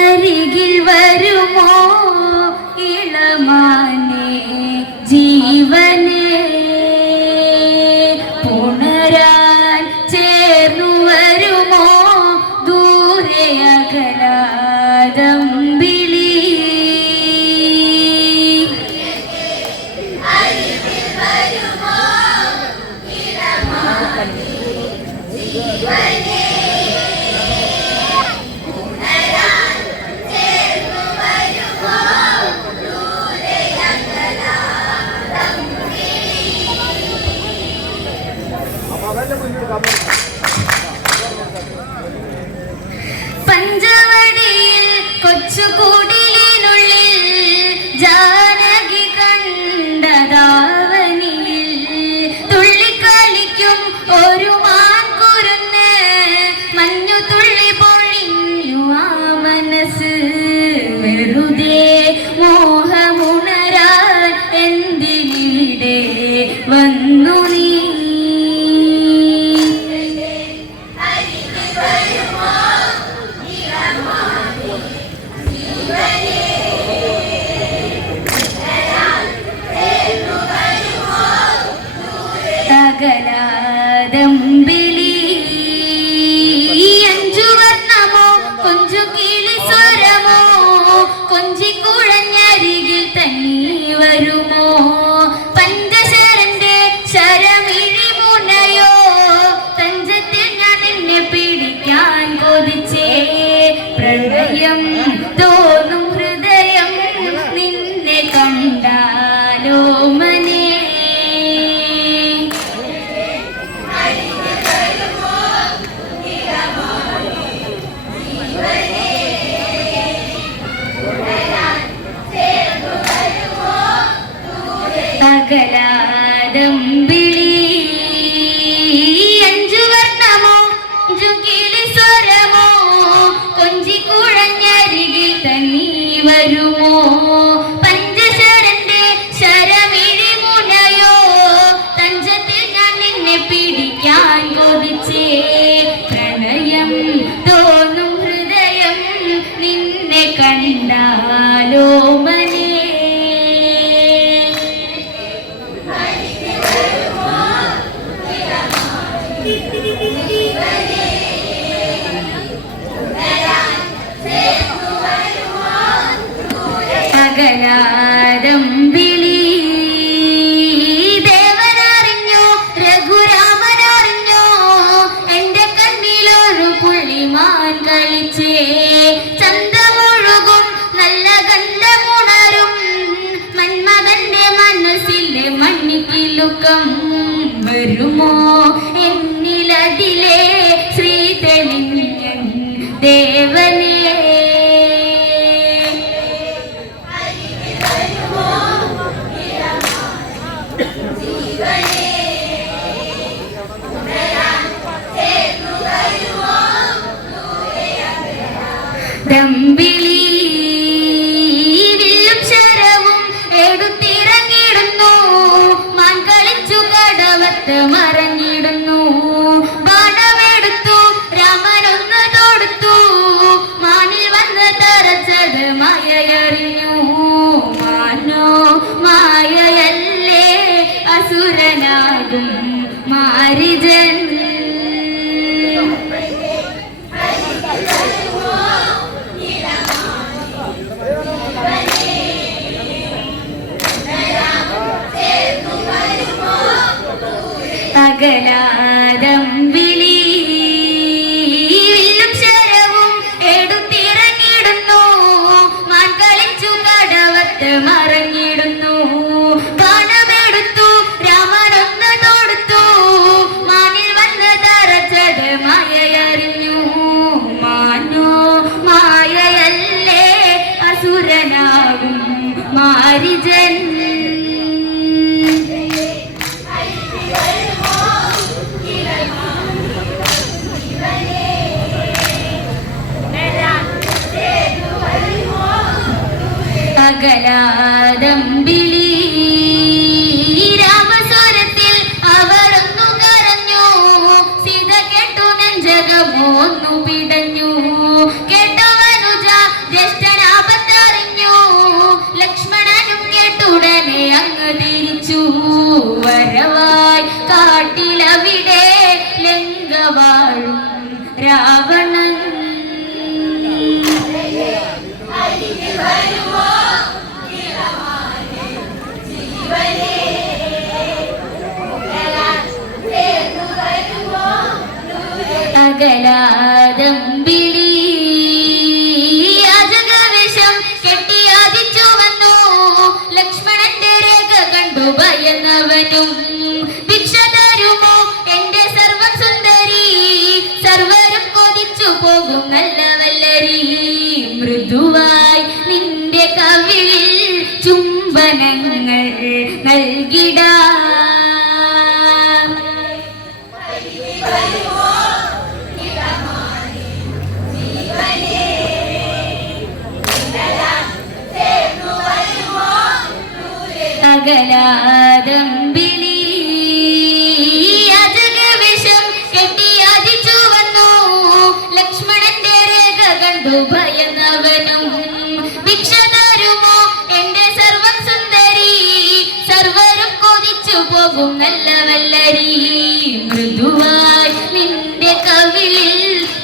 അരികിൽ വരുമോ ഇളമാനെ ജീവനെ പുണരാൻ ചേർന്നു വരുമോ ദൂരെ അകലാതമ്പിളി പഞ്ചവടിയിൽ കൊച്ചുകൂടിലിനുള്ളിൽ ജാനകി കണ്ടതാവനിയിൽ തുള്ളിക്കളിക്കും ഒരു മാൻകുരുന്ന് മഞ്ഞു തുള്ളി പൊഴിഞ്ഞു ആ മനസ്സ് വെറുതെ മോഹമുണരാൻ എന്തിനിവിടെ വന്നു നീ അകലാതമ്പിളി അഞ്ചു വർണ്ണമോ കൊഞ്ചു കിളി സ്വരമോ കൊഞ്ചിക്കുഴഞ്ഞരികിൽ തന്നി വരുമോ പഞ്ചശരന്റെ ശരമിഴി മുനയോ തഞ്ചത്തിൽ ഞാൻ നിന്നെ പിടിക്കാൻ കൊതിച്ചേ പ്രണയം തോന്നും ഹൃദയം നിന്നെ കണ്ടാലോ മനെ അകലാതമ്പിളി അഞ്ചു വർണ്ണമോ കിളി സ്വരമോ കൊഞ്ചിക്കുഴഞ്ഞരികിൽ തന്നി വരുമോ പഞ്ചശരന്റെ ശരമിഴി മുനയോ തഞ്ചത്തിൽ ഞാൻ നിന്നെ പിടിക്കാൻ കൊതിച്ചേ പ്രണയം തോന്നും ഹൃദയം നിന്നെ കണ്ടാലോ മനെ അകലാതമ്പിളി ദേവനറിഞ്ഞോ രഘുരാമനറിഞ്ഞോ എന്റെ കണ്ണിലൊരു പുള്ളിമാൻ കളിച്ചേ ചന്തമൊഴുകും നല്ല ഗന്ധമുണരും മന്മഥന്റെ മനസ്സിലെ മണ്ണിക്കിലുക്കം വരുമോ എന്നിലതിലെ ശ്രീ തെളിഞ്ഞൻ ദേവനെ ദമ്പിളി വില്ലും ശരവും എടുത്തിറങ്ങിടുന്നു മാൻ കളിച്ചു കടവത്ത് മറഞ്ഞിടുന്നു ബാണമെടുത്തു രാമനൊന്ന് തൊടുത്തു മാനിൽ വന്ന് തറച്ചത് മായയറിഞ്ഞു മാനോ മായയല്ലേ അസുരനാകും മാരിജൻ അകലാതമ്പിളി വില്ലും ശരവും എടുത്തിറങ്ങിടുന്നു മാൻ കളിച്ചു കടവത്ത് മറഞ്ഞിടുന്നു ബാണമെടുത്തു രാമനൊന്ന് തൊടുത്തു മാനിൽ വന്ന് തറച്ചത് മായയറിഞ്ഞു മാനോ മായയല്ലേ അസുരനാകും മാരിജൻ അകലാതമ്പിളി രാമസ്വരത്തിൽ അവരൊന്നു കരഞ്ഞു സീത കേട്ടു നെഞ്ചകമോന്നു പിടഞ്ഞു. നൽകിടാം. അകലാദംബിലി അജഗവിഷം കെട്ടി യാചിച്ചു വന്നു. ലക്ഷ്മണന്റെ രേഖ കണ്ടു ഭയന്നവനും ഭിക്ഷ തരുമോ എന്റെ സർവം സുന്ദരി. സർവരും കൊതിച്ചു പോകും നല്ല വല്ലരി. മൃദുവായി നിന്റെ കവിളിൽ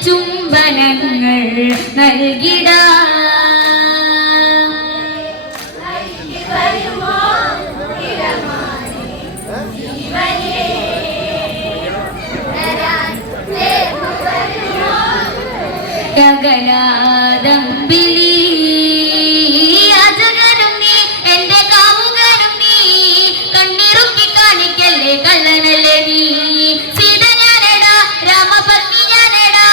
ചുംബനങ്ങൾ നൽകിടാം. അകലാദംബിലി അജഗനും നീ എന്റെ കാമുകനും നീ. കണ്ണിറുക്കി കാണിക്കല്ലേ കള്ളനല്ലേ നീ. സീത ഞാനെടാ രാമപത്നി ഞാനെടാ.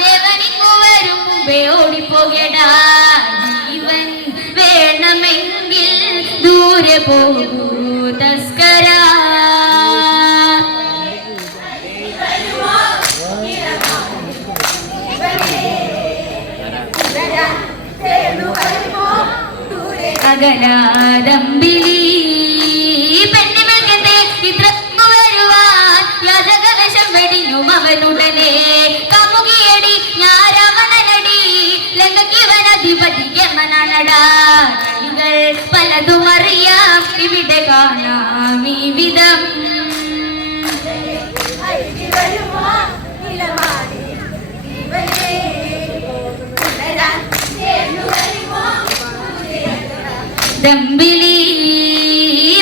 ദേവനിങ്ങു വരും മുമ്പേ ഓടിപ്പോകേടാ. ജീവൻ വേണമെങ്കിൽ ദൂരെ പോകൂ തസ്കരാ. അകലാദംബിലി പെണ്ണിമൽക്കെന്തേ ഇത്ര വരുവാൻ. യാചകവേഷം വെടിഞ്ഞു അവനുടനെ. കമുകിയടി ഞാൻ രാമനടി. ലങ്കയ്ക്ക് വനധിപതി യമനാനടാ. കളികൾ പലതും അറിയാം ഇവിടെ കാണാം ഈ വിധം. ദംബിലി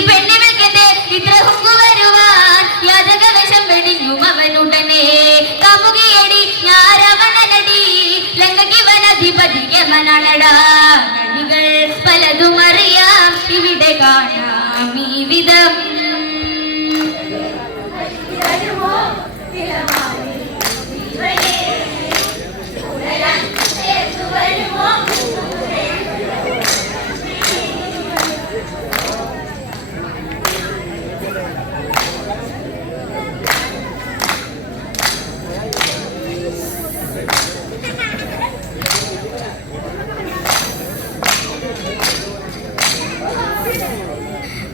പെണ്ണിമൽക്കെന്തേ ഇത്ര ഹുങ്കു വരുവാൻ. യാചകവേഷം വെടിഞ്ഞു അവനുടനെ. കമുകിയടി ഞാൻ രാവണനടി. ലങ്കയ്ക്ക് വനധിപതി യമനാനടാ. കളികൾ പലതും അറിയാം ഇവിടെ കാണാം ഈ വിധം.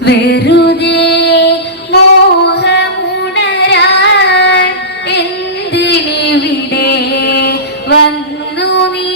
വെറുതെ മോഹമുണരാൻ എന്തിനിവിടെ വന്നു നീ.